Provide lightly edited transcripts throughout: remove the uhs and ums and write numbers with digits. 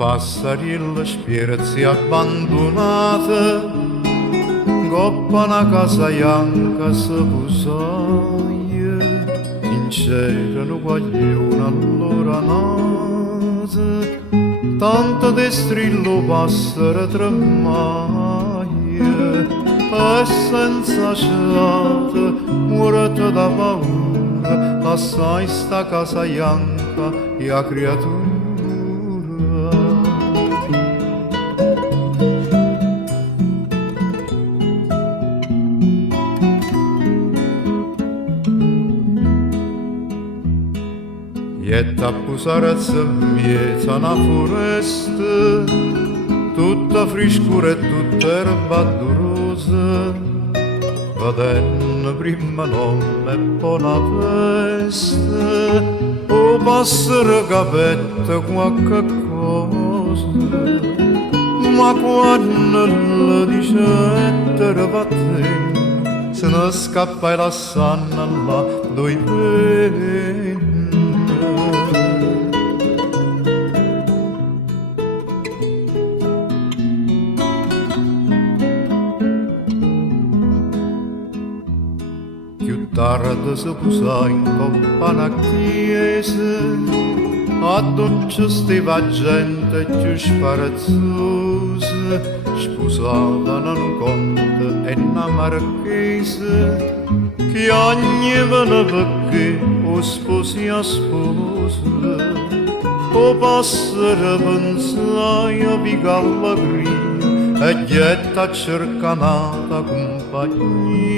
Passariello spirzi abbandonate, coppa una casa bianca si pusaia, in c'erano guaglione allora nate, tanto de strillo passero tremaia, e senza ciate, morte da paura, assai sta casa bianca e a creatura. E tappusarezza miezza una foresta, tutta friscura e tutta erba durosa, vadenne prima nome e poi una festa, o passare capetta qualche cosa, ma quando le dicette vattene, se ne scappa e la sanna là dove venne. Più tardi si pusa in coppa una chiesa, a dove stava gente più sparazzosa, sposata in un conte e una marchese, che agnevano perché o sposi a sposa, o passare pensai a viga allegria, e getta cercanata compagnia.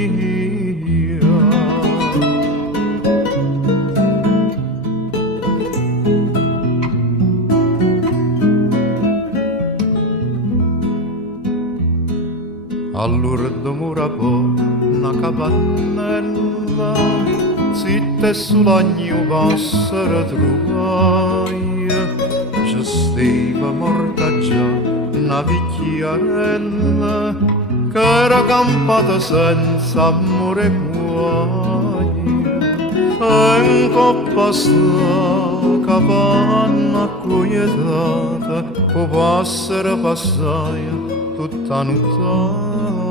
All'urdo mura una capannella, zitta e sull'agno passero trovaia, ci stava morta già una vecchiarella, che era campata senza amore e guai, e in coppa sta capanna accoglietata, o passero passaia tutta nottata.